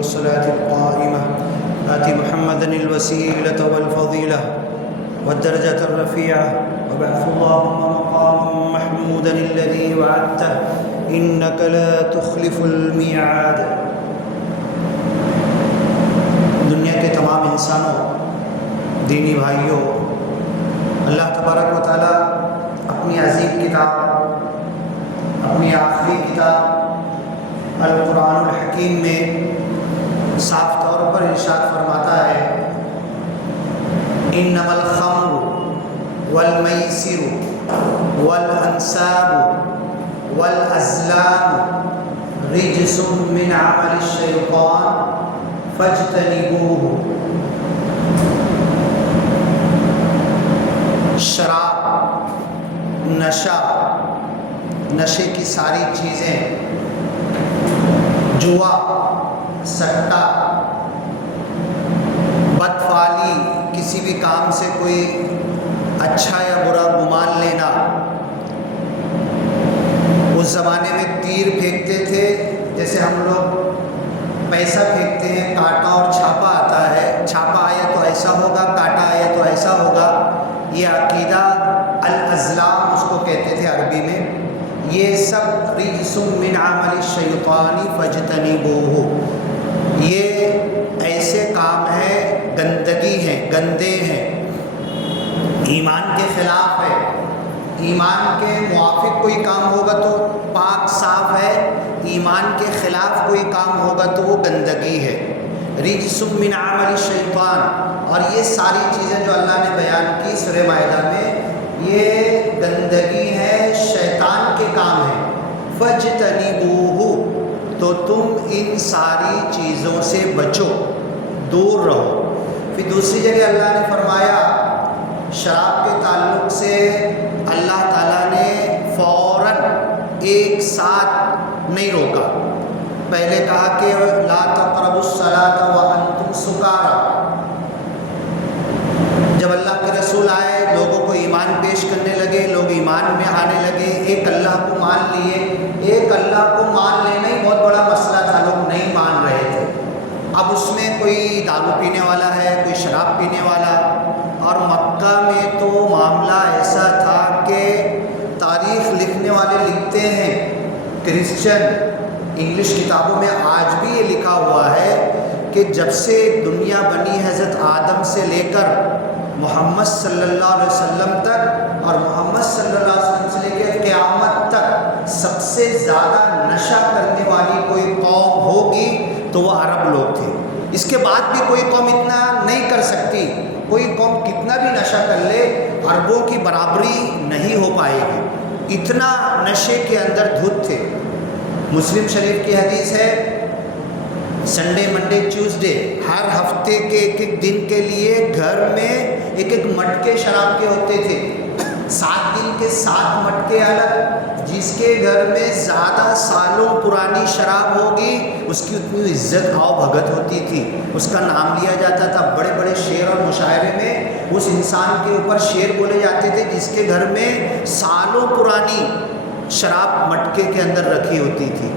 والصلاة القائمة آت محمدا الوسيلة والفضيلة والدرجة الرفيعة وابعث اللهم مقاما محمودا الذي وعدته إنك لا تخلف الميعاد۔ دنیا کے تمام انسانوں، دینی بھائیوں، اللہ تبارک و تعالیٰ اپنی عظیم کتاب، اپنی آخری کتاب القرآن الحکیم میں صاف طور پر ارشاد فرماتا ہے، انما الخمر والمیسر والانصاب والازلام رجس من عمل الشیطان فاجتنبوه۔ شراب، نشے کی ساری چیزیں، جوا، سٹا، بدفعلی، کسی بھی کام سے کوئی اچھا یا برا گمان لینا۔ اس زمانے میں تیر پھینکتے تھے جیسے ہم لوگ پیسہ پھینکتے ہیں، کانٹا اور چھاپا آتا ہے، چھاپا آیا تو ایسا ہوگا، کانٹا آیا تو ایسا ہوگا۔ یہ عقیدہ الازلام اس کو کہتے تھے عربی میں۔ یہ سب رجس من عمل الشیطان فاجتنبوہ، یہ ایسے کام ہیں، گندگی ہیں، گندے ہیں، ایمان کے خلاف ہے۔ ایمان کے موافق کوئی کام ہوگا تو پاک صاف ہے، ایمان کے خلاف کوئی کام ہوگا تو وہ گندگی ہے۔ رجس من عمل الشیطان، اور یہ ساری چیزیں جو اللہ نے بیان کی سورہ مائدہ میں، یہ گندگی ہے، شیطان کے کام ہیں۔ فاجتنبوہ، تو تم ان ساری چیزوں سے بچو، دور رہو۔ پھر دوسری جگہ اللہ نے فرمایا شراب کے تعلق سے، اللہ تعالیٰ نے فوراً ایک ساتھ نہیں روکا۔ پہلے کہا کہ لا تقربوا الصلاة وانتم سکارى۔ جب اللہ کے رسول آئے، لوگوں کو ایمان پیش کرنے لگے، لوگ ایمان میں آنے لگے، ایک اللہ کو مان لیے۔ ایک اللہ کو مان لینا ہی بہت بڑا مسئلہ تھا، لوگ نہیں مان رہے تھے۔ اب اس میں کوئی دارو پینے والا ہے، کوئی شراب پینے والا، اور مکہ میں تو معاملہ ایسا تھا کہ تاریخ لکھنے والے لکھتے ہیں، کرسچن انگلش کتابوں میں آج بھی یہ لکھا ہوا ہے کہ جب سے دنیا بنی حضرت آدم سے لے کر محمد صلی اللہ علیہ وسلم تک، اور محمد صلی اللہ علیہ وسلم سے لے کے قیامت تک سب سے زیادہ نشہ کرنے والی کوئی قوم ہوگی تو وہ عرب لوگ تھے۔ اس کے بعد بھی کوئی قوم اتنا نہیں کر سکتی، کوئی قوم کتنا بھی نشہ کر لے عربوں کی برابری نہیں ہو پائے گی، اتنا نشے کے اندر دھت تھے۔ مسلم شریف کی حدیث ہے، سنڈے منڈے ٹیوزڈے ہر ہفتے کے ایک ایک دن کے لیے گھر میں ایک ایک مٹکے شراب کے ہوتے تھے، 7 دن کے 7 مٹکے الگ۔ جس کے گھر میں زیادہ سالوں پرانی شراب ہوگی اس کی اتنی عزت آؤ بھگت ہوتی تھی، اس کا نام لیا جاتا تھا۔ بڑے بڑے شعر اور مشاعرے میں اس انسان کے اوپر شعر بولے جاتے تھے جس کے گھر میں سالوں پرانی شراب مٹکے کے اندر رکھی ہوتی تھی۔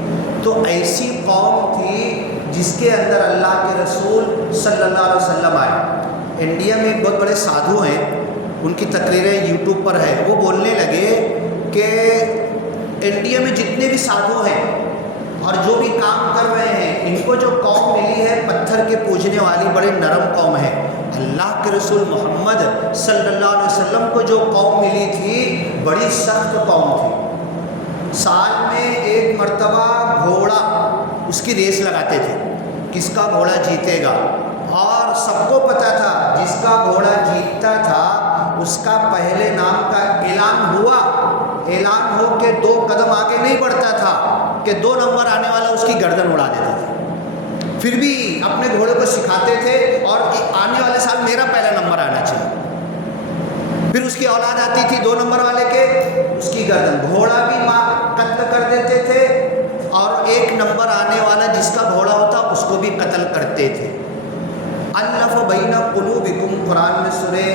تو ایسی قوم تھی جس کے اندر اللہ کے رسول صلی اللہ علیہ وسلم آئے۔ انڈیا میں بہت بڑے سادھو ہیں، ان کی تقریریں یوٹیوب پر ہے، وہ بولنے لگے کہ انڈیا میں جتنے بھی سادھو ہیں اور جو بھی کام کر رہے ہیں، ان کو جو قوم ملی ہے پتھر کے پوجنے والی، بڑے نرم قوم ہے۔ اللہ کے رسول محمد صلی اللہ علیہ وسلم کو جو قوم ملی تھی بڑی سخت قوم تھی۔ سال میں ایک مرتبہ گھوڑا اس کی ریس لگاتے تھے، کس کا گھوڑا جیتے گا، اور سب کو پتہ تھا جس کا گھوڑا جیتتا تھا اس کا پہلے نام کا اعلان ہوا اعلان ہو کہ 2 قدم آگے نہیں بڑھتا تھا کہ 2 نمبر آنے والا اس کی گردن اڑا دیتا تھا، پھر بھی اپنے گھوڑے کو سکھاتے تھے اور آنے والے سال میرا پہلا نمبر آنا چاہیے۔ پھر اس کی اولاد آتی تھی 2 نمبر والے کے، اس کی گردن، گھوڑا بھی قتل کر دیتے تھے اور 1 نمبر آنے والا جس کا گھوڑا ہوتا اس کو بھی قتل کرتے تھے۔ الف بین قلوبکم، قرآن میں سورہ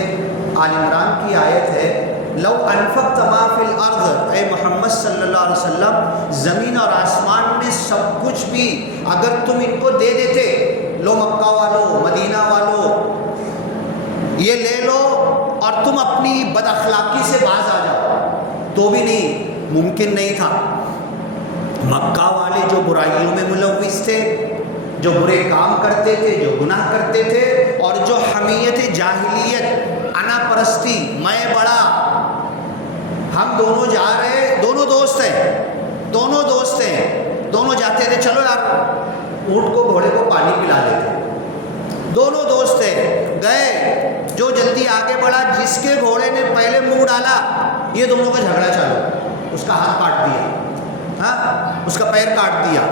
آل عمران کی آیت ہے، لو انفقت ما فی الارض، اے محمد صلی اللہ علیہ وسلم زمین اور آسمان میں سب کچھ بھی اگر تم ان کو دے دیتے، لو مکہ والو، مدینہ والو یہ لے لو اور تم اپنی بد اخلاقی سے باز آ جاؤ، تو بھی نہیں، ممکن نہیں تھا۔ مکہ والے جو برائیوں میں ملوث تھے، جو برے کام کرتے تھے، جو گناہ کرتے تھے، اور جو حمیت جاہلیت، انا پرستی، میں بڑا، ہم دونوں جا رہے، دونوں دوست ہیں، دونوں جاتے تھے، چلو یار اونٹ کو گھوڑے کو پانی پلا لیتے، دونوں دوست تھے، گئے، جو جلدی آگے بڑھا، جس کے گھوڑے نے پہلے منہ ڈالا یہ دونوں کا جھگڑا چالو، اس کا ہاتھ کاٹ دیا، اس کا پیر کاٹ دیا،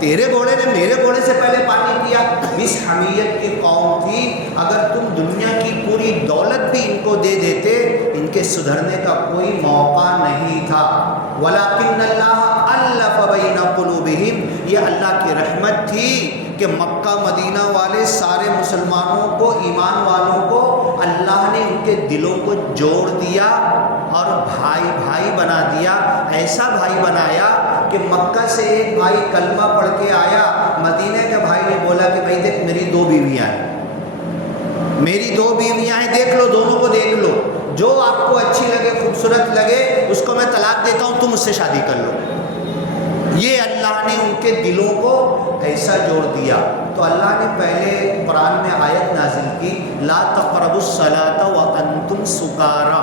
تیرے گھوڑے نے میرے گھوڑے سے پہلے پانی پیا۔ اس حمیت کی قوم تھی، اگر تم دنیا کی پوری دولت بھی ان کو دے دیتے ان کے سدھرنے کا کوئی موقع نہیں تھا۔ وَلَكِنَّ اللَّهَ أَلَّفَ بَيْنَ قُلُوبِهِمْ، یہ اللہ کی رحمت تھی کہ مکہ مدینہ والے سارے مسلمانوں کو، ایمان والوں کو اللہ نے ان کے دلوں کو جوڑ دیا اور بھائی بھائی بنا دیا، ایسا بھائی بنایا کہ مکہ سے ایک بھائی کلمہ پڑھ کے آیا، مدینہ کے بھائی نے بولا کہ بھائی دیکھ میری 2 بیویاں ہیں، دیکھ لو، دونوں کو دیکھ لو، جو آپ کو اچھی لگے، خوبصورت لگے، اس کو میں طلاق دیتا ہوں، تم اس سے شادی کر لو۔ یہ اللہ نے ان کے دلوں کو ایسا جوڑ دیا۔ تو اللہ نے پہلے قرآن میں آیت نازل کی، لا تقربوا الصلاۃ وانتم سکارا،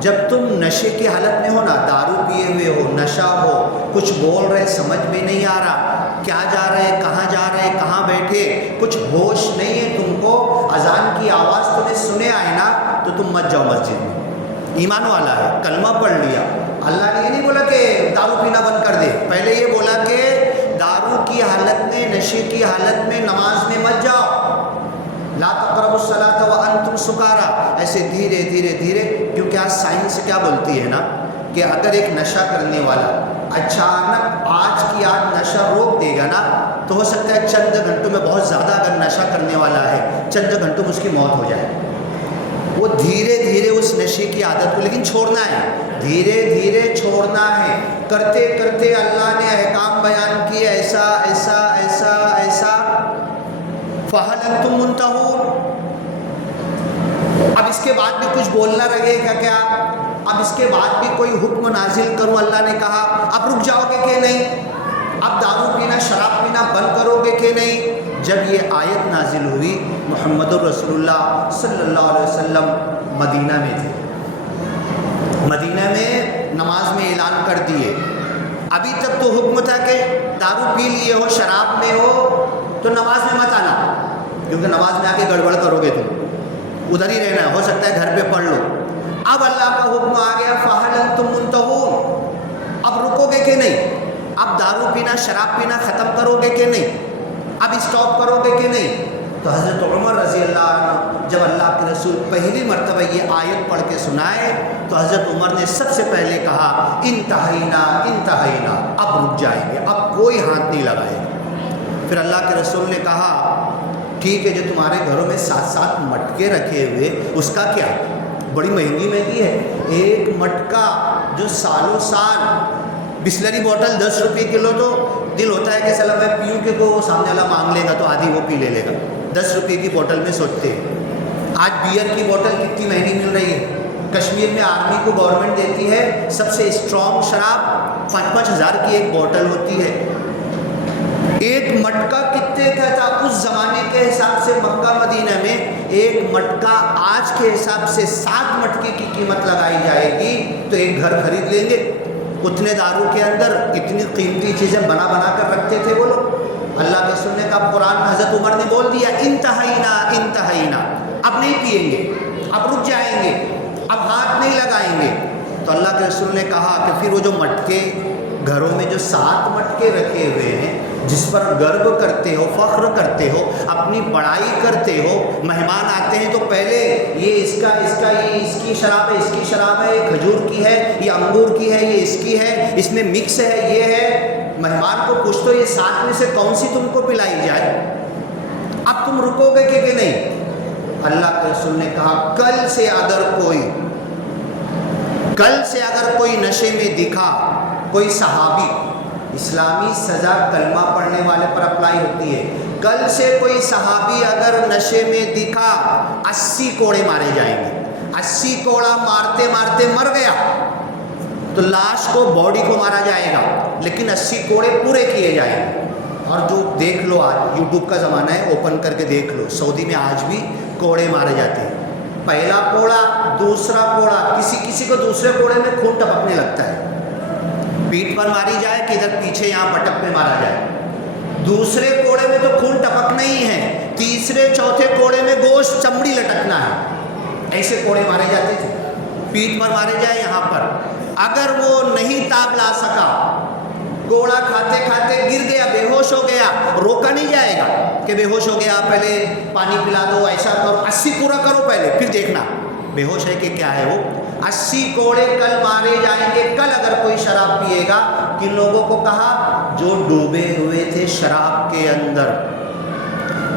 جب تم نشے کی حالت میں ہو نا، دارو پیے ہوئے ہو، نشہ ہو، کچھ بول رہے سمجھ میں نہیں آ رہا، کیا جا رہے، کہاں بیٹھے، کچھ ہوش نہیں ہے تم کو، اذان کی آواز تمہیں سنے آئے نا، تو تم مت جاؤ مسجد میں۔ ایمان والا ہے، کلمہ پڑھ لیا، اللہ نے یہ نہیں بولا کہ دارو پینا بند کر دے، پہلے یہ بولا کہ دارو کی حالت میں، نشے کی حالت میں نماز میں مت جاؤ، لا تقربوا الصلاۃ وانتم سکارا، ایسے دھیرے دھیرے دھیرے، کیونکہ آج سائنس کیا بولتی ہے نا کہ اگر ایک نشہ کرنے والا اچانک آج کی آج نشہ روک دے گا نا، تو ہو سکتا ہے چند گھنٹوں میں، بہت زیادہ اگر نشہ کرنے والا ہے چند گھنٹوں میں اس کی موت ہو جائے۔ وہ دھیرے دھیرے اس نشے کی عادت کو لیکن چھوڑنا ہے، دھیرے دھیرے چھوڑنا ہے، کرتے کرتے اللہ نے احکام بیان کیے، ایسا ایسا ایسا ایسا، فَهَلْ أَنْتُمْ مُنْتَهُونَ۔ اب اس کے بعد بھی کچھ بولنا رہے گا کیا؟ اب اس کے بعد بھی کوئی حکم نازل کروں، اللہ نے کہا اب رک جاؤ گے کہ نہیں؟ اب دارو پینا، شراب پینا بند کرو گے کہ نہیں؟ جب یہ آیت نازل ہوئی، محمد رسول اللہ صلی اللہ علیہ وسلم مدینہ میں تھے، مدینہ میں نماز میں اعلان کر دیے، ابھی تک تو حکم تھا کہ دارو پی لیے ہو، شراب میں ہو تو نماز میں مت آنا، کیونکہ نماز میں آ کے گڑبڑ کرو گے تم، ادھر ہی رہنا ہے، ہو سکتا ہے گھر پہ پڑھ لو۔ اب اللہ کا حکم آ گیا، فَهَلْ أَنْتُمْ مُنْتَهُونَ، اب رکو گے کہ نہیں؟ اب دارو پینا، شراب پینا ختم کرو گے کہ نہیں؟ اب اسٹاپ کرو گے کہ نہیں؟ تو حضرت عمر رضی اللہ عنہ جب اللہ کے رسول پہلی مرتبہ یہ آیت پڑھ کے سنائے تو حضرت عمر نے سب سے پہلے کہا انتہینا انتہینا، اب رک جائیں گے، اب کوئی ہاتھ نہیں لگائے گا۔ پھر اللہ کے رسول نے کہا ٹھیک ہے، جو تمہارے گھروں میں 7 مٹکے رکھے ہوئے اس کا کیا؟ بڑی مہنگی ہے، ایک مٹکا جو سالوں سال، بسلری بوٹل 10 روپے کلو، تو دل ہوتا ہے کہ چلا میں پیوں کہ وہ سامنے والا مانگ لے گا تو آدھی وہ پی لے گا، 10 روپے کی بوٹل میں سوچتے ہیں۔ آج بیئر کی بوٹل کتنی مہنگی مل رہی ہے، کشمیر میں آرمی کو گورنمنٹ دیتی ہے سب سے اسٹرانگ شراب 5-5 ہزار کی ایک بوٹل ہوتی ہے۔ ایک مٹکا کتنے کا تھا اس زمانے کے حساب سے؟ مکہ مدینہ میں ایک مٹکا آج کے حساب سے 7 مٹکے کی قیمت لگائی جائے گی تو ایک گھر خرید لیں گے۔ اتنے دارو کے اندر اتنی قیمتی چیزیں بنا بنا کر رکھتے تھے وہ لوگ۔ اللہ کے سننے کا قرآن حضرت عمر نے بول دیا انتہینا انتہینا، اب نہیں پئیں گے، اب رک جائیں گے، اب ہاتھ نہیں لگائیں گے۔ تو اللہ کے رسول نے کہا کہ پھر وہ جو مٹکے گھروں میں جو 7 مٹکے رکھے ہوئے ہیں جس پر گرو کرتے ہو، فخر کرتے ہو، اپنی بڑائی کرتے ہو، مہمان آتے ہیں تو پہلے یہ اس کا یہ اس کی شراب ہے، اس کی شراب ہے، یہ کھجور کی ہے، یہ انگور کی ہے، یہ اس کی ہے، اس میں مکس ہے، یہ ہے، مہمان کو پوچھ تو یہ 7 میں سے کون سی تم کو پلائی جائے، اب تم رکو گے کہ نہیں؟ اللہ کے رسول نے کہا کل سے اگر کوئی نشے میں دکھا، کوئی صحابی، اسلامی سزا کلمہ پڑھنے والے پر اپلائی ہوتی ہے، کل سے کوئی صحابی اگر نشے میں دکھا 80 کوڑے مارے جائیں گے، 80 کوڑا مارتے مارتے مر گیا تو لاش کو، باڈی کو مارا جائے گا، لیکن 80 کوڑے پورے کیے جائیں گے۔ اور جو دیکھ لو آج یوٹیوب کا زمانہ ہے، اوپن کر کے دیکھ لو، سعودی میں آج بھی کوڑے مارے جاتے ہیں، پہلا کوڑا، دوسرا کوڑا، کسی کو دوسرے کوڑے میں خون ٹپکنے لگتا ہے، پیٹھ پر ماری جائے کہ ادھر پیچھے یہاں پٹک پہ مارا جائے، دوسرے کوڑے میں تو خون ٹپکنا ہی ہے، تیسرے چوتھے کوڑے میں گوشت چمڑی لٹکنا ہے، ایسے کوڑے مارے جاتے تھے، پیٹھ پر مارے جائے، یہاں پر اگر وہ نہیں تاب لا سکا، کوڑا کھاتے کھاتے گر گیا، بے ہوش ہو گیا، روکا نہیں جائے گا کہ بے ہوش ہو گیا پہلے پانی پلا دو، ایسا کرو، 80 پورا کرو پہلے پھر دیکھنا بے ہوش ہے کہ کیا ہے وہ۔ 80 کوڑے کل مارے جائیں گے، کل اگر کوئی شراب پیے گا، کن لوگوں کو کہا؟ جو ڈوبے ہوئے تھے شراب کے اندر۔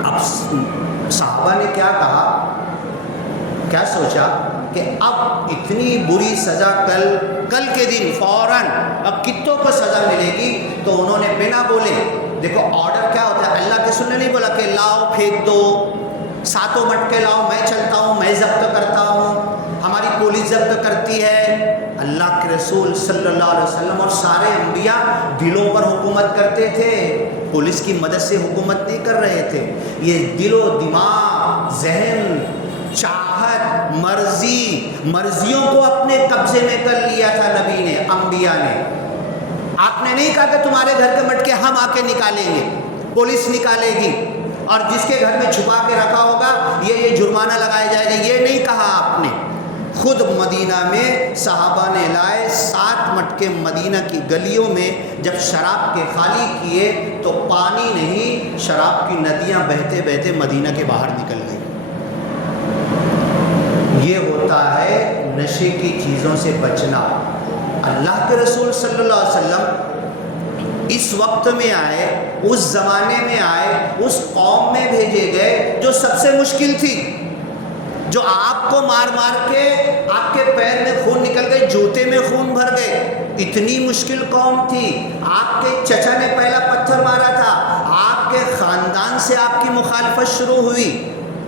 اب صحابہ نے کیا کہا، کیا سوچا کہ اب اتنی بری سزا کل کے دن فوراً اب کتوں کو سزا ملے گی، تو انہوں نے بنا بولے، دیکھو آرڈر کیا ہوتا ہے، اللہ کے رسول نے نہیں بولا کہ لاؤ پھینک دو، 7 مٹکے لاؤ، میں چلتا ہوں، میں ضبط کرتا ہوں، ہماری پولیس ضبط کرتی ہے۔ اللہ کے رسول صلی اللہ علیہ وسلم اور سارے انبیاء دلوں پر حکومت کرتے تھے، پولیس کی مدد سے حکومت نہیں کر رہے تھے، یہ دل و دماغ، ذہن، چاہت، مرضیوں کو اپنے قبضے میں کر لیا تھا نبی نے، انبیاء نے۔ آپ نے نہیں کہا کہ تمہارے گھر کے مٹکے ہم آ کے نکالیں گے، پولیس نکالے گی، اور جس کے گھر میں چھپا کے رکھا ہوگا یہ جرمانہ لگایا جائے گا، یہ نہیں کہا آپ نے۔ خود مدینہ میں صحابہ نے لائے 7 مٹکے، مدینہ کی گلیوں میں جب شراب کے خالی کیے تو پانی نہیں، شراب کی ندیاں بہتے بہتے مدینہ کے باہر نکل گئی۔ یہ ہوتا ہے نشے کی چیزوں سے بچنا۔ اللہ کے رسول صلی اللہ علیہ وسلم اس وقت میں آئے، اس زمانے میں آئے، اس قوم میں بھیجے گئے جو سب سے مشکل تھی، جو آپ کو مار مار کے آپ کے پیر میں خون نکل گئے، جوتے میں خون بھر گئے، اتنی مشکل قوم تھی۔ آپ کے چچا نے پہلا پتھر مارا تھا، آپ کے خاندان سے آپ کی مخالفت شروع ہوئی،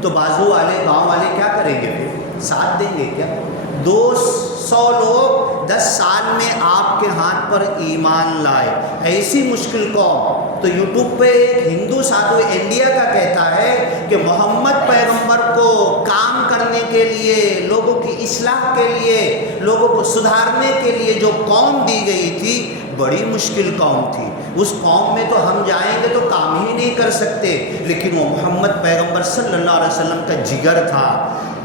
تو بازو والے، گاؤں والے کیا کریں گے؟ پھر ساتھ دیں گے کیا؟ 200 لوگ 10 سال میں آپ کے ہاتھ پر ایمان لائے، ایسی مشکل قوم۔ تو یوٹیوب پہ ایک ہندو ساتھو انڈیا کا کہتا ہے کہ محمد پیغمبر کو کام کرنے کے لیے، لوگوں کی اصلاح کے لیے، لوگوں کو سدھارنے کے لیے جو قوم دی گئی تھی، بڑی مشکل قوم تھی۔ اس قوم میں تو ہم جائیں گے تو کام ہی نہیں کر سکتے، لیکن وہ محمد پیغمبر صلی اللہ علیہ وسلم کا جگر تھا،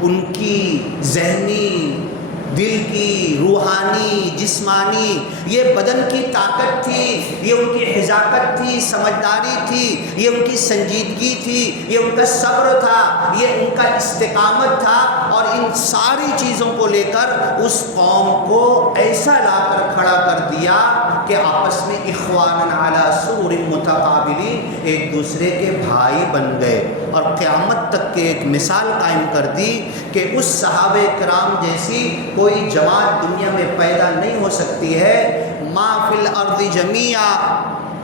ان کی ذہنی، دل کی، روحانی، جسمانی، یہ بدن کی طاقت تھی، یہ ان کی حذاقت تھی، سمجھداری تھی، یہ ان کی سنجیدگی تھی، یہ ان کا صبر تھا، یہ ان کا استقامت تھا، اور ان ساری چیزوں کو لے کر اس قوم کو ایسا لا کر کھڑا کر دیا کہ آپس میں اخواناً علی سرر متقابلین، ایک دوسرے کے بھائی بن گئے، اور قیامت تک کے ایک مثال قائم کر دی کہ اس صحابہ کرام جیسی کوئی جماعت دنیا میں پیدا نہیں ہو سکتی ہے۔ ما فی الارض جمیعا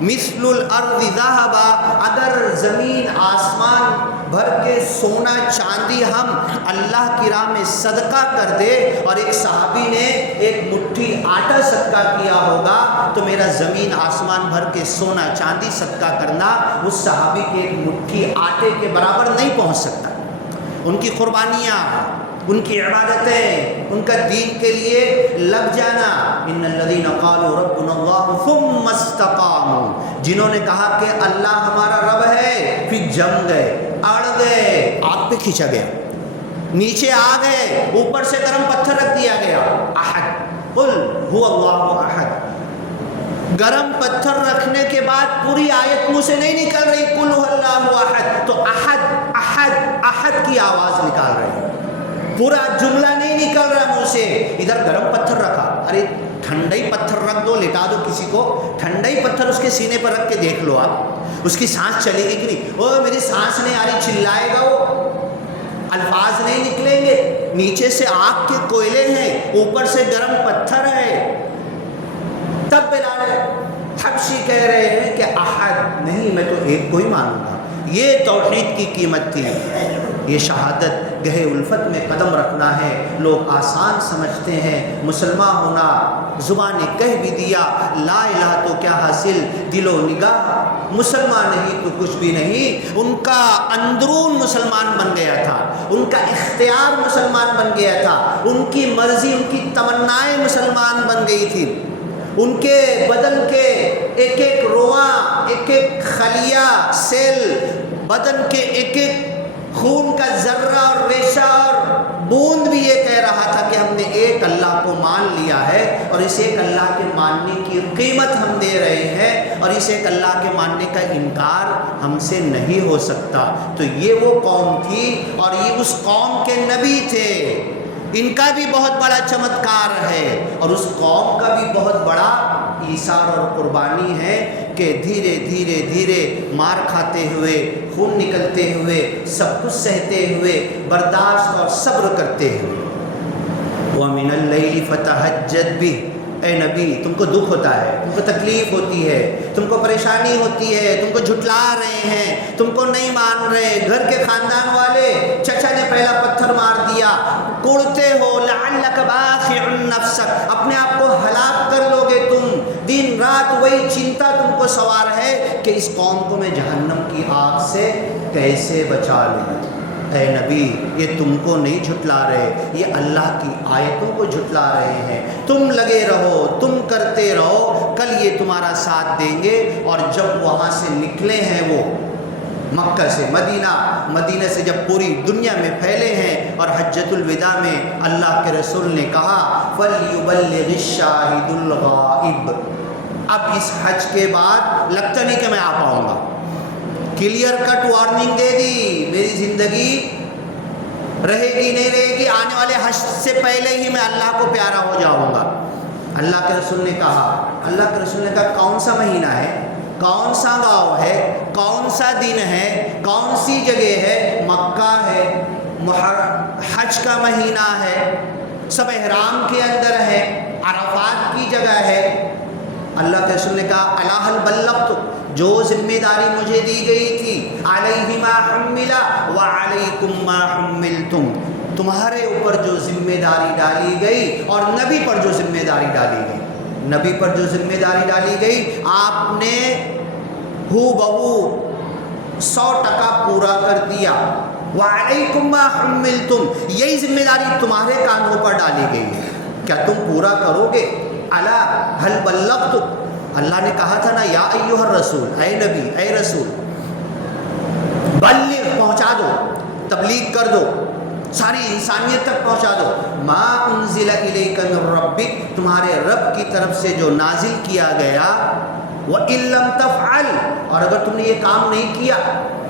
مثل الارض ذہبا، اگر زمین آسمان بھر کے سونا چاندی ہم اللہ کی راہ میں صدقہ کر دے، اور ایک صحابی نے ایک مٹھی آٹا صدقہ کیا ہوگا، تو میرا زمین آسمان بھر کے سونا چاندی صدقہ کرنا اس صحابی کے ایک مٹھی آٹے کے برابر نہیں پہنچ سکتا۔ ان کی قربانیاں، ان کی عبادتیں، ان کا دین کے لیے لگ جانا، ان الذین قالوا ربنا اللہ ثم استقاموا، جنہوں نے کہا کہ اللہ ہمارا رب ہے، پھر جم گئے، اڑ گئے، آگ پہ کھینچا گیا، نیچے آ گئے، اوپر سے گرم پتھر رکھ دیا گیا، احد قل هو اللہ احد. گرم پتھر رکھنے کے بعد پوری آیت منہ سے نہیں نکل رہی قل هو اللہ احد، تو احد احد احد کی آواز نکال رہی، پورا جملہ نہیں نکل رہا منہ سے. ادھر گرم پتھر رکھا، ارے ٹھنڈا ہی پتھر رکھ دو، لٹا دو کسی کو، ٹھنڈا ہی پتھر اس کے سینے پر رکھ کے دیکھ لو آپ، اس کی سانس چلے گی کہ نہیں؟ او میری سانس نہیں آ رہی، چلائے گا وہ، الفاظ نہیں نکلیں گے. نیچے سے آگ کے کوئلے ہیں، اوپر سے گرم پتھر ہے. تب بلال حبشی کہہ رہے ہیں کہ احد نہیں، میں تو ایک کو ہی مانوں گا. یہ توحید کی قیمت تھی. یہ شہادت گہے الفت میں قدم رکھنا ہے. لوگ آسان سمجھتے ہیں مسلمان ہونا، زبان نے کہہ بھی دیا لا الہ تو کیا حاصل، دل و نگاہ مسلمان نہیں تو کچھ بھی نہیں. ان کا اندرون مسلمان بن گیا تھا، ان کا اختیار مسلمان بن گیا تھا، ان کی مرضی، ان کی تمنائیں مسلمان بن گئی تھی. ان کے بدن کے ایک ایک رواں، ایک ایک خلیہ، سیل، بدن کے ایک ایک خون کا ذرہ اور ریشہ اور بوند بھی یہ کہہ رہا تھا کہ ہم نے ایک اللہ کو مان لیا ہے، اور اس ایک اللہ کے ماننے کی قیمت ہم دے رہے ہیں، اور اس ایک اللہ کے ماننے کا انکار ہم سے نہیں ہو سکتا. تو یہ وہ قوم تھی اور یہ اس قوم کے نبی تھے. ان کا بھی بہت بڑا چمتکار ہے، اور اس قوم کا بھی بہت بڑا ایثار اور قربانی ہے کہ دھیرے دھیرے دھیرے مار کھاتے ہوئے، خون نکلتے ہوئے، سب کچھ سہتے ہوئے، برداشت اور صبر کرتے ہوئے. وَمِنَ اللَّيْلِ فَتَهَجَّدْ بِهِ. اے نبی تم کو دکھ ہوتا ہے، تم کو تکلیف ہوتی ہے، تم کو پریشانی ہوتی ہے، تم کو جھٹلا رہے ہیں، تم کو نہیں مان رہے، گھر کے خاندان والے، چچا نے پہلا پتھر مار دیا، کوڑتے ہو لعلک باخع نفسک، اپنے آپ کو ہلاک کر لو گے تم. دن رات وہی چنتا تم کو سوار ہے کہ اس قوم کو میں جہنم کی آگ سے کیسے بچا لوں. اے نبی یہ تم کو نہیں جھٹلا رہے، یہ اللہ کی آیتوں کو جھٹلا رہے ہیں. تم لگے رہو، تم کرتے رہو، کل یہ تمہارا ساتھ دیں گے. اور جب وہاں سے نکلے ہیں وہ مکہ سے مدینہ سے جب پوری دنیا میں پھیلے ہیں، اور حجۃ الوداع میں اللہ کے رسول نے کہا فَلْيُبَلِّغِ الشَّاهِدُ الْغَائِبُ. اب اس حج کے بعد لگتا نہیں کہ میں آ پاؤں گا، کلیئر کٹ وارننگ دے دی، میری زندگی رہے گی نہیں رہے گی، آنے والے حج سے پہلے ہی میں اللہ کو پیارا ہو جاؤں گا. اللہ کے رسول نے کہا کون سا مہینہ ہے، کون سا گاؤں ہے، کون سا دن ہے، کون سی جگہ ہے؟ مکہ ہے، حج کا مہینہ ہے، سب احرام کے اندر ہے، عرفات کی جگہ ہے. اللہ کے رسول نے کہا الا هل بلغت، جو ذمہ داری مجھے دی گئی تھی، علیہ ما حمل وعلیکم ما حملتم، تمہارے اوپر جو ذمہ داری ڈالی گئی اور نبی پر جو ذمہ داری ڈالی گئی، نبی پر جو ذمہ داری ڈالی گئی آپ نے ہو بہو 100% پورا کر دیا. وعلیکم ما حملتم، یہی ذمہ داری تمہارے کانوں پر ڈالی گئی ہے، کیا تم پورا کرو گے؟ الا هل بلغت، اللہ نے کہا تھا نا یا ایھا الرسول، اے نبی، اے رسول، بلغ، پہنچا دو، تبلیغ کر دو، ساری انسانیت تک پہنچا دو. ما انزل الیک من ربک، تمہارے رب کی طرف سے جو نازل کیا گیا. وَإِن لَّمْ تَفْعَلْ، اور اگر تم نے یہ کام نہیں کیا،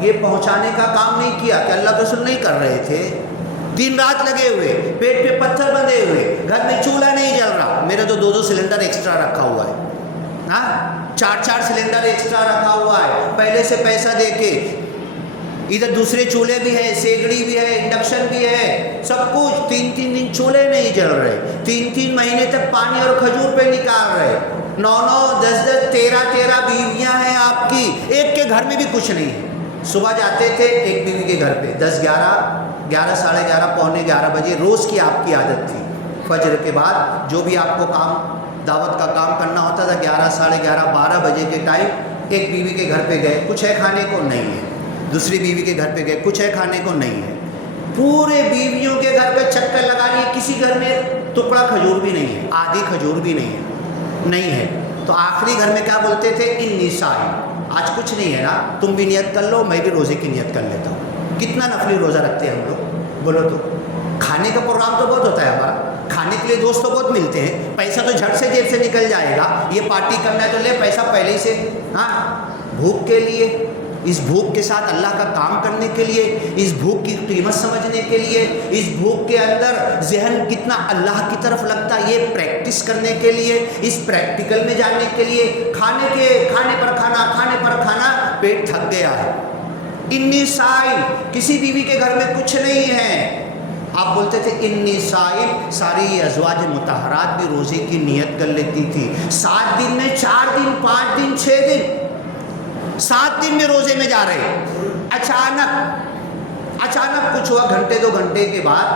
یہ پہنچانے کا کام نہیں کیا، کہ اللہ کے رسول نہیں کر رہے تھے، دن رات لگے ہوئے، پیٹ پہ پتھر بندھے ہوئے، گھر میں چولہا نہیں جل رہا، میرا تو 2 سلنڈر ایکسٹرا رکھا ہوا ہے، ہاں 4 سلنڈر ایکسٹرا رکھا ہوا ہے، پہلے سے پیسہ دے کے. ادھر دوسرے چولہے بھی ہیں، سیگڑی بھی ہے، انڈکشن بھی ہے، سب کچھ. 3 دن چولہے نہیں جل رہے، 3 مہینے تک پانی اور کھجور پہ نکال رہے. 9 10 13 بیویاں ہیں آپ کی، ایک کے گھر میں بھی کچھ نہیں ہے. صبح جاتے تھے ایک بیوی کے گھر پہ 10 11 ساڑھے 11 پونے 11 بجے، روز کی آپ کی عادت تھی. فجر کے بعد جو بھی آپ کو کام دعوت کا کام کرنا ہوتا تھا، 11 ساڑھے 11 12 بجے کے ٹائم ایک بیوی کے گھر پہ گئے، کچھ ہے کھانے کو؟ نہیں ہے. دوسری بیوی کے گھر پہ گئے، کچھ ہے کھانے کو؟ نہیں ہے. پورے بیویوں کے گھر پہ چکر لگا لیے، کسی گھر میں ٹکڑا کھجور بھی نہیں ہے، آدھی کھجور بھی نہیں ہے. تو آخری گھر میں کیا بولتے تھے؟ انی صائم، آج کچھ نہیں ہے نا، تم بھی نیت کر لو، میں بھی روزے کی نیت کر لیتا ہوں. کتنا نفلی روزہ رکھتے ہیں ہم لوگ؟ بولو تو. کھانے کا پروگرام تو بہت ہوتا ہے ہمارا، کھانے کے لیے دوست تو بہت ملتے ہیں, پیسہ تو جھٹ سے جیب سے نکل جائے گا, یہ پارٹی کرنا ہے تو لے پیسہ پہلے ہی سے. ہاں, بھوک کے لیے, اس بھوک کے ساتھ اللہ کا کام کرنے کے لیے, اس بھوک کی قیمت سمجھنے کے لیے, اس بھوک کے اندر ذہن کتنا اللہ کی طرف لگتا ہے یہ پریکٹس کرنے کے لیے, اس پریکٹیکل میں جاننے کے لیے. کھانے پر کھانا, پیٹ تھک گیا ہے. انی صائم, کسی بیوی کے گھر میں کچھ نہیں ہے. آپ بولتے تھے انی صائم, ساری ازواج مطہرات بھی روزے کی نیت کر لیتی تھی. 7 دن میں 4 دن 5 دن 6 دن 7 دن میں روزے میں جا رہے. اچانک کچھ ہوا, گھنٹے 2 گھنٹے کے بعد.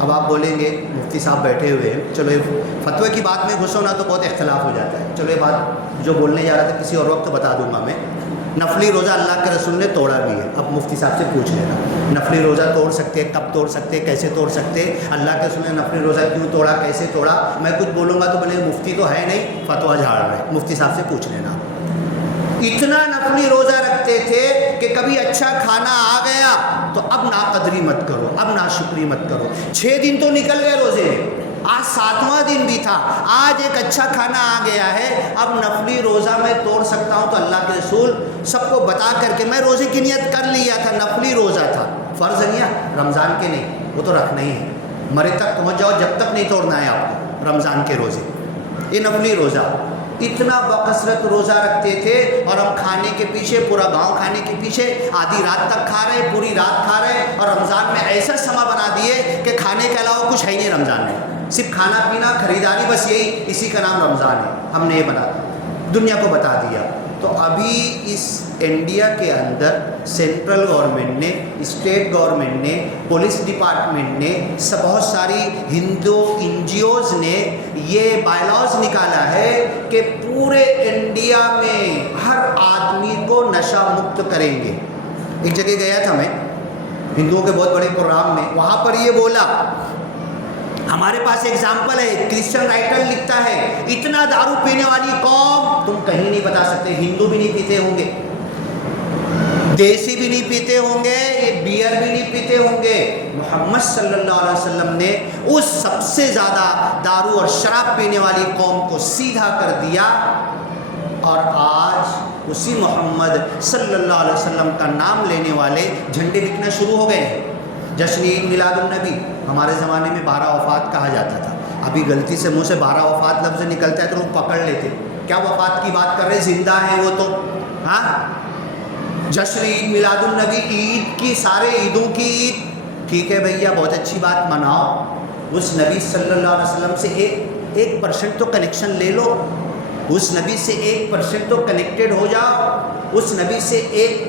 اب آپ بولیں گے مفتی صاحب بیٹھے ہوئے ہیں, چلو یہ فتوے کی بات میں گھسو نا تو بہت اختلاف ہو جاتا ہے. چلو یہ بات جو بولنے جا رہا تھا کسی اور وقت بتا دوں گا میں. نفلی روزہ اللہ کے رسول نے توڑا بھی ہے. اب مفتی صاحب سے پوچھ لینا, نفلی روزہ توڑ سکتے, کب توڑ سکتے, کیسے توڑ سکتے, اللہ کے رسول نے نفلی روزہ کیوں توڑا, کیسے توڑا. میں کچھ بولوں گا تو بولے مفتی تو ہے نہیں, فتویٰ جھاڑ رہے. مفتی صاحب سے پوچھ لینا. اتنا نفلی روزہ رکھتے تھے کہ کبھی اچھا کھانا آ گیا تو اب ناقدری مت کرو, اب ناشکری مت کرو. 6 دن تو نکل گئے روزے, آج 7واں دن بھی تھا, آج ایک اچھا کھانا آ گیا ہے, اب نفلی روزہ میں توڑ سکتا ہوں. تو اللہ کے رسول سب کو بتا کر کے, میں روزے کی نیت کر لیا تھا, نفلی روزہ تھا, فرض نہیں ہے, رمضان کے نہیں, وہ تو رکھنا ہی ہے, مرے تک پہنچ جاؤ, جب تک نہیں توڑنا ہے آپ کو رمضان کے روزے. یہ نفلی روزہ, اتنا بکثرت روزہ رکھتے تھے. اور ہم کھانے کے پیچھے, پورا گاؤں کھانے کے پیچھے, آدھی رات تک کھا رہے, پوری رات کھا رہے. اور رمضان میں ایسا سما بنا دیے کہ کھانے کے علاوہ کچھ ہے ہی نہیں رمضان میں, صرف کھانا پینا, خریداری, بس یہی, اسی کا نام رمضان ہے. ہم نے یہ بنا دنیا کو بتا دیا. تو ابھی اس انڈیا کے اندر سینٹرل گورنمنٹ نے, اسٹیٹ گورنمنٹ نے, پولیس ڈپارٹمنٹ نے, بہت ساری ہندو NGOs نے یہ بائی لاز نکالا ہے کہ پورے انڈیا میں ہر آدمی کو نشہ مکت کریں گے. ایک جگہ گیا تھا میں, ہندوؤں کے بہت بڑے پروگرام میں, وہاں پر یہ بولا, ہمارے پاس ایگزامپل ہے, کرسچن رائٹر لکھتا ہے, اتنا دارو پینے والی قوم تم کہیں نہیں بتا سکتے. ہندو بھی نہیں پیتے ہوں گے, دیسی بھی نہیں پیتے ہوں گے, یہ بیئر بھی نہیں پیتے ہوں گے. محمد صلی اللہ علیہ وسلم نے اس سب سے زیادہ دارو اور شراب پینے والی قوم کو سیدھا کر دیا. اور آج اسی محمد صلی اللہ علیہ وسلم کا نام لینے والے جھنڈے بکنا شروع ہو گئے ہیں. جشن عید میلاد النبی, ہمارے زمانے میں 12 وفات کہا جاتا تھا. ابھی غلطی سے منہ سے 12 وفات لفظ نکلتا ہے تو لوگ پکڑ لیتے, کیا وفات کی بات کر رہے, زندہ ہیں وہ تو. ہاں, جشن عید میلاد النبی, عید کی, سارے عیدوں کی عید, ٹھیک ہے بھیا, بہت اچھی بات, مناؤ. اس نبی صلی اللہ علیہ وسلم سے 1% تو کنیکشن لے لو, اس نبی سے 1% تو کنیکٹڈ ہو جاؤ, اس نبی سے ایک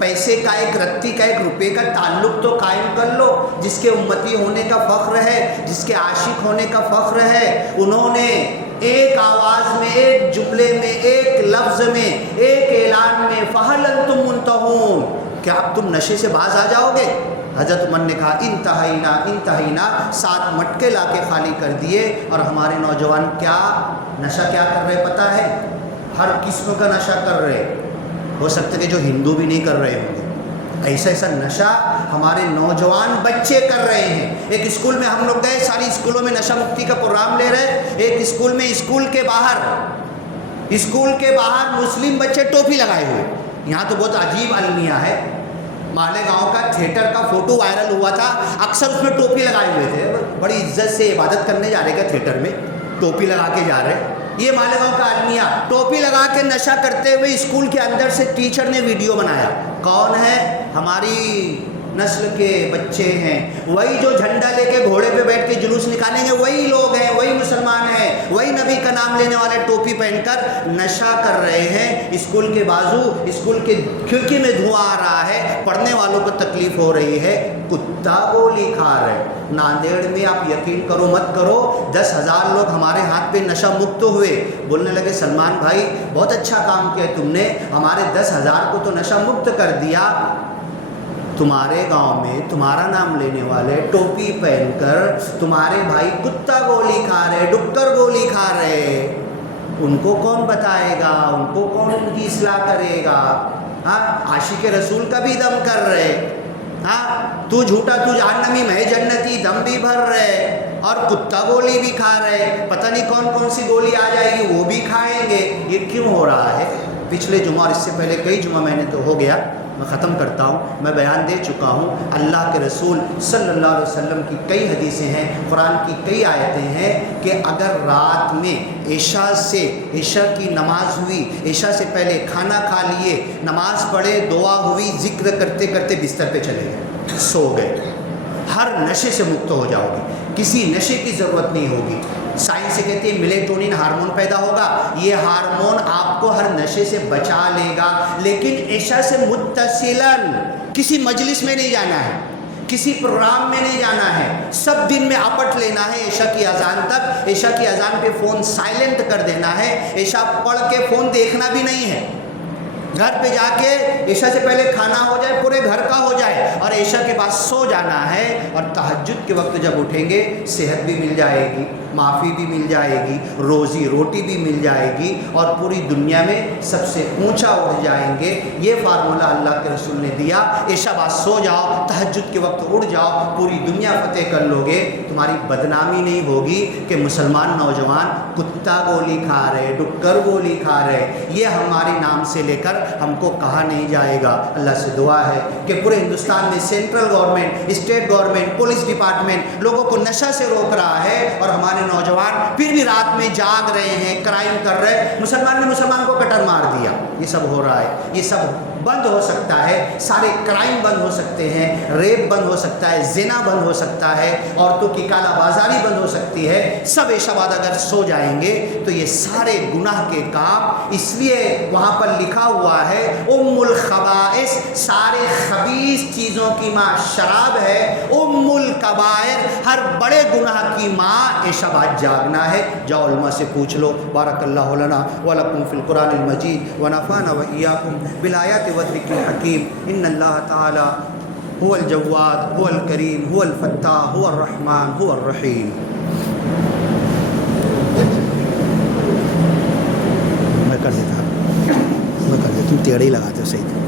پیسے کا, ایک رتی کا, 1 روپے کا تعلق تو قائم کر لو. جس کے امتی ہونے کا فخر ہے, جس کے عاشق ہونے کا فخر ہے, انہوں نے ایک آواز میں, ایک جملے میں, ایک لفظ میں, ایک اعلان میں, فَهَلْ أَنْتُمْ مُنْتَهُونَ, کیا اب تم نشے سے باز آ جاؤ گے؟ حضرت عمر نے کہا انتہینا, 7 مٹکے لا کے خالی کر دیے. اور ہمارے نوجوان کیا نشہ کیا کر رہے پتہ ہے, ہر قسم کا نشہ کر رہے. ہو سکتا ہے کہ جو ہندو بھی نہیں کر رہے ہوں گے, ایسا نشہ ہمارے نوجوان بچے کر رہے ہیں. ایک اسکول میں ہم لوگ گئے, ساری اسکولوں میں نشہ مکتی کا پروگرام لے رہے. ایک اسکول میں, اسکول کے باہر مسلم بچے ٹوپی لگائے ہوئے. یہاں تو بہت عجیب المیہ ہے, مالیگاؤں کا تھیٹر کا فوٹو وائرل ہوا تھا, اکثر اس میں ٹوپی لگائے ہوئے تھے. بڑی عزت سے عبادت کرنے جا رہے, تھیٹر میں ٹوپی لگا کے جا رہے. یہ مالیگاؤں کا المیہ, ٹوپی لگا کے نشہ کرتے ہوئے اسکول کے اندر سے ٹیچر نے ویڈیو بنایا. کون ہے؟ ہماری نسل کے بچے ہیں, وہی جو جھنڈا لے کے گھوڑے پہ بیٹھ کے جلوس نکالیں گے, وہی لوگ ہیں, وہی مسلمان ہیں, وہی نبی کا نام لینے والے ٹوپی پہن کر نشہ کر رہے ہیں. اسکول کے بازو, اسکول کے کھڑکی میں دھواں آ رہا ہے, پڑھنے والوں کو تکلیف ہو رہی ہے, کتا گولی کھا رہے. ناندیڑ میں آپ یقین کرو مت کرو, 10,000 لوگ ہمارے ہاتھ پہ نشہ مکت ہوئے. بولنے لگے سلمان بھائی بہت اچھا کام کیا تم نے, ہمارے 10,000 کو تو نشہ مکت کر دیا. تمہارے گاؤں میں تمہارا نام لینے والے ٹوپی پہن کر تمہارے بھائی کتا گولی کھا رہے, ڈکر گولی کھا رہے, ان کو کون بتائے گا, ان کو کون ان کی اصلاح کرے گا؟ ہاں, عاشق رسول کا بھی دم کر رہے. ہاں تو جھوٹا، تو جہنمی، میں جنتی، دم بھی بھر رہے اور کتا گولی بھی کھا رہے، پتہ نہیں کون کون سی گولی آ جائے گی وہ بھی کھائیں گے. یہ کیوں ہو رہا ہے؟ پچھلے جمعہ اور اس سے پہلے کئی جمعہ میں نے تو ہو گیا، میں ختم کرتا ہوں، میں بیان دے چکا ہوں. اللہ کے رسول صلی اللہ علیہ وسلم کی کئی حدیثیں ہیں، قرآن کی کئی آیتیں ہیں کہ اگر رات میں عشاء کی نماز ہوئی، عشاء سے پہلے کھانا کھا لیے، نماز پڑھے، دعا ہوئی، ذکر کرتے کرتے بستر پہ چلے گئے، سو گئے، ہر نشے سے مکت ہو جاؤ گے، کسی نشے کی ضرورت نہیں ہوگی. سائنس سے کہتی ہے میلیٹونین ہارمون پیدا ہوگا، یہ ہارمون آپ کو ہر نشے سے بچا لے گا. لیکن عشاء سے متصلاً کسی مجلس میں نہیں جانا ہے، کسی پروگرام میں نہیں جانا ہے، سب دن میں اپٹ لینا ہے عشاء کی اذان تک. عشاء کی اذان پہ فون سائلنٹ کر دینا ہے، عشاء پڑھ کے فون دیکھنا بھی نہیں ہے. گھر پہ جا کے عشاء سے پہلے کھانا ہو جائے، پورے گھر کا ہو جائے، اور عشاء کے بعد سو جانا ہے. اور تہجد کے وقت جب اٹھیں گے صحت بھی مل جائے گی، معافی بھی مل جائے گی، روزی روٹی بھی مل جائے گی، اور پوری دنیا میں سب سے اونچا اٹھ جائیں گے. یہ فارمولہ اللہ کے رسول نے دیا. عشاء بعد سو جاؤ، تہجد کے وقت اٹھ جاؤ، پوری دنیا فتح کر لو گے. تمہاری بدنامی نہیں ہوگی کہ مسلمان نوجوان کتا گولی کھا رہے، ڈکر گولی کھا رہے. یہ ہمارے نام سے لے کر ہم کو کہا نہیں جائے گا. اللہ سے دعا ہے کہ پورے ہندوستان میں central government, state government, police department لوگوں کو نشہ سے روک رہا ہے، اور ہمارے نوجوان پھر بھی رات میں جاگ رہے ہیں، کرائم کر رہے ہیں. مسلمان نے مسلمان کو کٹر مار دیا، یہ سب ہو رہا ہے. یہ سب بند ہو سکتا ہے، سارے کرائم بند ہو سکتے ہیں، ریپ بند ہو سکتا ہے، زنا بند ہو سکتا ہے، عورتوں کی کالا بازاری بند ہو سکتی ہے. سب عشاء بعد اگر سو جائیں گے تو یہ سارے گناہ کے کام، اس لیے وہاں پر لکھا ہوا ہے ام الخبائث، سارے خبیث چیزوں کی ماں شراب ہے، ام الکبائر، ہر بڑے گناہ کی ماں عشاء بعد جاگنا ہے. جاؤ علماء سے پوچھ لو. بارک اللہ لنا ولکم فی القرآن المجید ونفعنا وإیاکم بالآیات والذکر الحکیم. ان اللہ تعالی هو الجواد، هو الکریم، هو الفتاح، هو الرحمن، هو الرحیم. میں کر دیتا ہوں، ٹیڑے ہی لگاتے ہو صحیح.